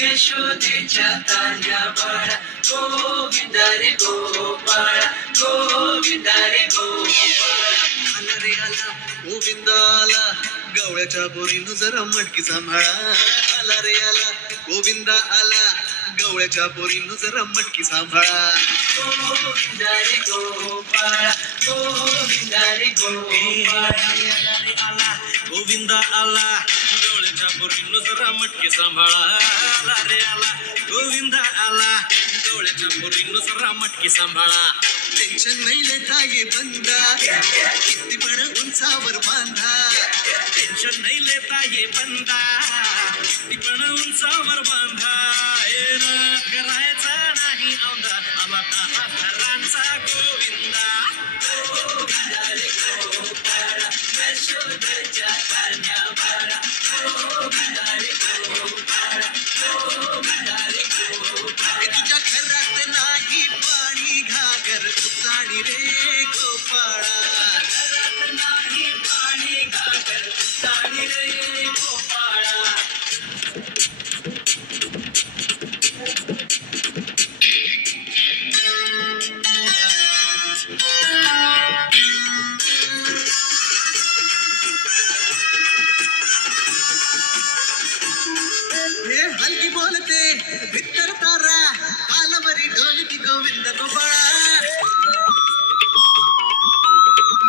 यशोदेच्या तान्ह्या बाळा गोविंदा रे गोपाळा गोविंदा रे गोपाळा. आला रे आला गोविंदा आला गवळ्याच्या पोरीनं जरा मटकी सांभाळा. आला रे आला गोविंदा आला गवळ्याच्या पोरीनं जरा मटकी सांभाळा. गोविंदा रे गोपाळा गोविंदा रे गोपाळा. आला रे आला गोविंदा आला गवळ्याच्या पोरीनं जरा मटकी सांभाळा. आला रे आला गोविंदा आला गवळ्याच्या पोरीनं जरा मटकी सांभाळा. टेन्शन नाही लेता ये बंदा किती पण उंचावर बांधा. टेन्शन नाही लेता ये बंदा किती पण उंचावर बांधा. करायचा नाही औंधा आला दहा थरांचा गोविंदा. गोविंदा रे गोपाळा यशोदेच्या तान्ह्या बाळा गोविंदा रे गोपाळा गोविंदा रे गोपाळा. तुझ्या घरात नाही पाणी घागर उताणी रे गोपाळा. घरात नाही पाणी घागर ताणी रे गोपाळा. हे हलकी बोलते भित्तर तारा कालवरी ढोलकी गोविंद गोपाळा.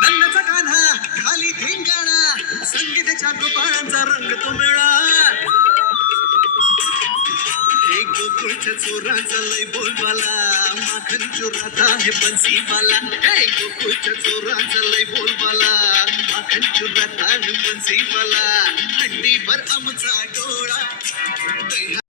नंदाचा कान्हा खाली धिंगाणा संगीताच्या गोपाळांचा रंग तो मेळा. एक गोकुळच्या चोरांचा लय बोलबाला माखन चोरात आहे बन्सीवाला. एक गोकुळच्या चोरांचा लय बोलबाला माखन चोरात आहे बन्सीवाला. हंडीभर आमचा डोळा